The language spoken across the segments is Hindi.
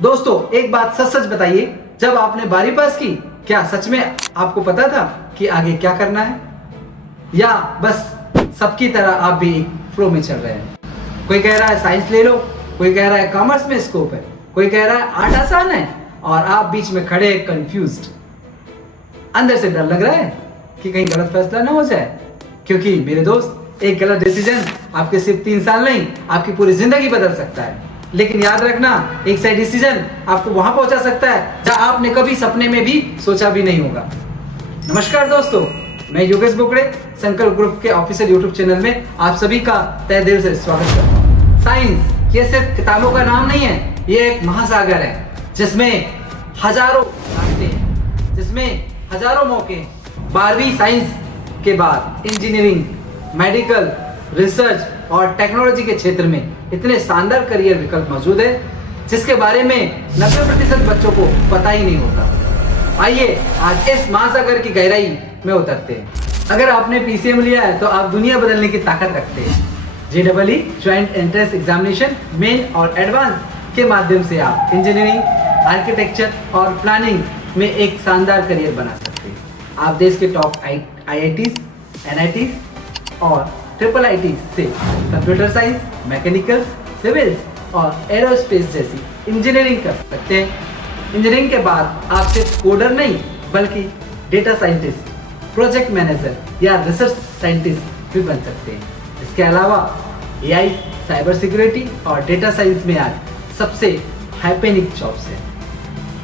दोस्तों एक बात सच सच बताइए, जब आपने 12वीं पास की क्या सच में आपको पता था कि आगे क्या करना है, या बस सबकी तरह आप भी एक फ्लो में चल रहे हैं? कोई कह रहा है साइंस ले लो, कोई कह रहा है कॉमर्स में स्कोप है, कोई कह रहा है आर्ट आसान है, और आप बीच में खड़े कंफ्यूज्ड। अंदर से डर लग रहा है कि कहीं गलत फैसला ना हो जाए, क्योंकि मेरे दोस्त एक गलत डिसीजन आपके सिर्फ 3 साल नहीं आपकी पूरी जिंदगी बदल सकता है। लेकिन याद रखना, एक सही डिसीजन आपको वहां पहुंचा सकता है जहां आपने कभी सपने में भी सोचा भी नहीं होगा। नमस्कार दोस्तों, मैं योगेश बोकड़े संकल्प ग्रुप के ऑफिशियल यूट्यूब चैनल में आप सभी का तहे दिल से स्वागत करता हूँ। साइंस ये सिर्फ किताबों का नाम नहीं है, ये एक महासागर है जिसमें हजारों रास्ते हैं, जिसमें हजारों मौके। 12वीं साइंस के बाद इंजीनियरिंग, मेडिकल, रिसर्च और टेक्नोलॉजी के क्षेत्र में इतने शानदार करियर विकल्प मौजूद है जिसके बारे में 90% बच्चों को पता ही नहीं होता। आइए आज इस महासागर की गहराई में उतरते हैं। अगर आपने पीसीएम लिया है तो आप दुनिया बदलने की ताकत रखते हैं। JEE joint entrance examination main और एडवांस के माध्यम से आप इंजीनियरिंग, आर्किटेक्चर और प्लानिंग में एक शानदार करियर बना सकते हैं। आप देश के टॉप IITs, NITs और IIIT से कंप्यूटर साइंस, मैकेनिकल, सिविल्स और एरोस्पेस जैसी इंजीनियरिंग कर सकते हैं। इंजीनियरिंग के बाद आप सिर्फ कोडर नहीं बल्कि डेटा साइंटिस्ट, प्रोजेक्ट मैनेजर या रिसर्च साइंटिस्ट भी बन सकते हैं। इसके अलावा AI, साइबर सिक्योरिटी और डेटा साइंस में आज सबसे हाइपेनिक जॉब्स हैं।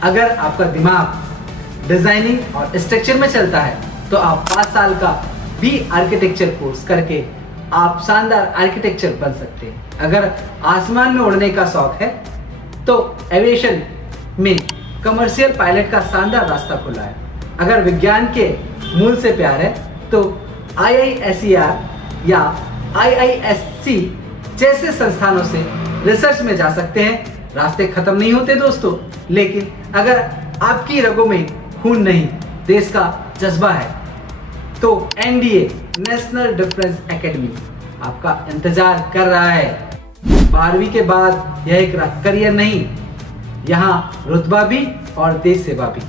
अगर आपका दिमाग डिजाइनिंग और स्ट्रक्चर में चलता है तो आप 5 साल का भी आर्किटेक्चर कोर्स करके आप शानदार आर्किटेक्चर बन सकते हैं। अगर आसमान में उड़ने का शौक है तो एविएशन में कमर्शियल पायलट का शानदार रास्ता खुला है। अगर विज्ञान के मूल से प्यार है तो IISER या IISc जैसे संस्थानों से रिसर्च में जा सकते हैं। रास्ते खत्म नहीं होते दोस्तों, लेकिन अगर आपकी रगों में खून नहीं, देश का जज्बा है, तो NDA नेशनल डिफेंस एकेडमी आपका इंतजार कर रहा है। 12वीं के बाद यह एक करियर नहीं, यहाँ रुतबा भी और देश सेवा भी।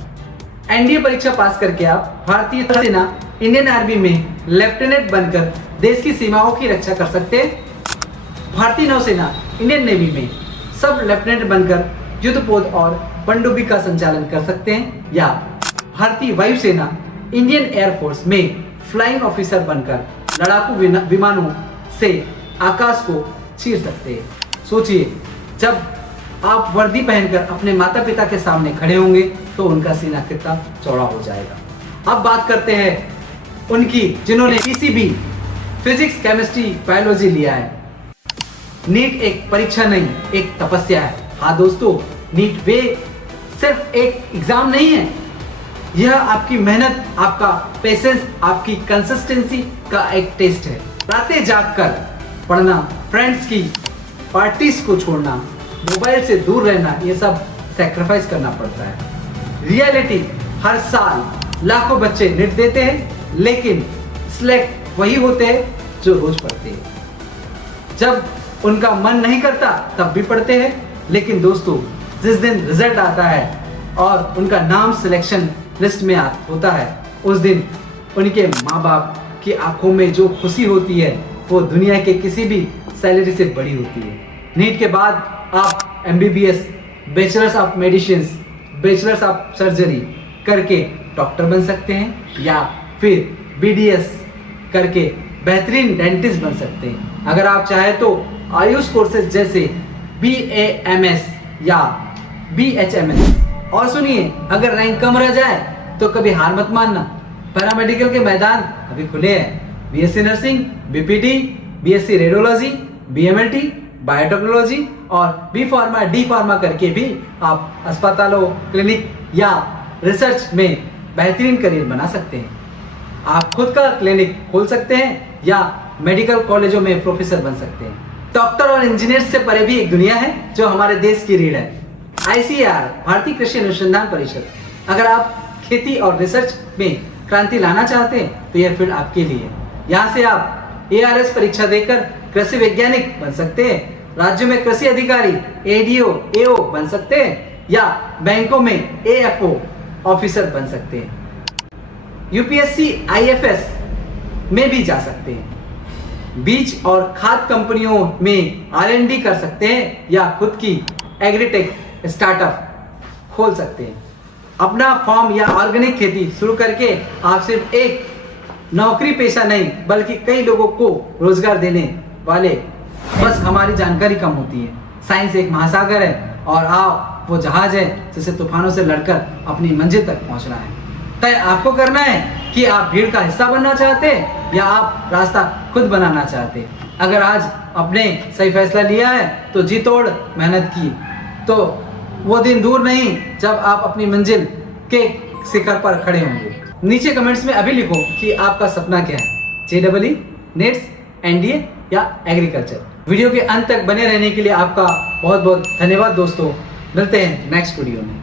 NDA परीक्षा पास करके आप भारतीय सेना, इंडियन आर्मी में लेफ्टिनेंट बनकर देश की सीमाओं की रक्षा कर सकते हैं। भारतीय नौसेना, इंडियन नेवी में सब लेफ्टिनेंट बनकर युद्धपोत और पनडुब्बी का संचालन कर सकते हैं, या भारतीय वायुसेना, इंडियन एयरफोर्स में फ्लाइंग ऑफिसर बनकर लड़ाकू विमानों से आकाश को चीर सकते हैं। सोचिए, जब आप वर्दी पहनकर अपने माता पिता के सामने खड़े होंगे तो उनका सीना कितना चौड़ा हो जाएगा। अब बात करते हैं उनकी जिन्होंने PCB, फिजिक्स, केमिस्ट्री, बायोलॉजी लिया है। नीट एक परीक्षा नहीं, एक तपस्या है। हाँ दोस्तों, नीट वे सिर्फ एक एग्जाम नहीं है, यह आपकी मेहनत, आपका पेशेंस, आपकी कंसिस्टेंसी का एक टेस्ट है। रातें जागकर पढ़ना, फ्रेंड्स की पार्टीज को छोड़ना, मोबाइल से दूर रहना, ये सब सैक्रिफाइस करना पड़ता है। रियलिटी, हर साल लाखों बच्चे नीट देते हैं, लेकिन सिलेक्ट वही होते हैं जो रोज पढ़ते हैं। जब उनका मन नहीं करता तब भी पढ़ते हैं, लेकिन दोस्तों जिस दिन रिजल्ट आता है और उनका नाम सिलेक्शन लिस्ट में होता है, उस दिन उनके माँ बाप की आंखों में जो खुशी होती है वो दुनिया के किसी भी सैलरी से बड़ी होती है। नीट के बाद आप MBBS, bachelors of medicine, bachelors of surgery करके डॉक्टर बन सकते हैं, या फिर BDS करके बेहतरीन डेंटिस्ट बन सकते हैं। अगर आप चाहें तो आयुष कोर्सेज जैसे BAMS या BHMS। और सुनिए, अगर रैंक कम रह जाए तो कभी हार मत मानना, पैरामेडिकल के मैदान अभी खुले हैं। BSc nursing, BPT, BSc radiology, BMLT, biotechnology और B फार्मा, D फार्मा करके भी आप अस्पतालों, क्लिनिक या रिसर्च में बेहतरीन करियर बना सकते हैं। आप खुद का क्लिनिक खोल सकते हैं या मेडिकल कॉलेजों में प्रोफेसर बन सकते हैं। डॉक्टर और इंजीनियर से परे भी एक दुनिया है जो हमारे देश की रीढ़ है, ICAR, भारतीय कृषि अनुसंधान परिषद। अगर आप खेती और रिसर्च में क्रांति लाना चाहते हैं तो यह फील्ड आपके लिए है। यहाँ से आप ARS परीक्षा देकर कृषि वैज्ञानिक बन सकते हैं, राज्य में कृषि अधिकारी ADO, AO बन सकते हैं, या बैंकों में AFO ऑफिसर बन सकते हैं। UPSC IFS में भी जा सकते हैं। बीज और खाद कंपनियों में R&D कर सकते हैं या खुद की एग्रीटेक स्टार्टअप खोल सकते हैं। अपना फार्म या ऑर्गेनिक खेती शुरू करके आप सिर्फ एक नौकरी पेशा नहीं बल्कि कई लोगों को रोजगार देने वाले। बस हमारी जानकारी कम होती है। साइंस एक महासागर है और आप वो जहाज है जिसे तूफानों से लड़कर अपनी मंजिल तक पहुंचना है। तय आपको करना है कि आप भीड़ का हिस्सा बनना चाहते हैं या आप रास्ता खुद बनाना चाहते हैं। अगर आज आपने सही फैसला लिया है तो जी तोड़ मेहनत की तो वो दिन दूर नहीं जब आप अपनी मंजिल के शिखर पर खड़े होंगे। नीचे कमेंट्स में अभी लिखो कि आपका सपना क्या है, JEE, नेट्स, NDA या एग्रीकल्चर। वीडियो के अंत तक बने रहने के लिए आपका बहुत बहुत धन्यवाद दोस्तों। मिलते हैं नेक्स्ट वीडियो में।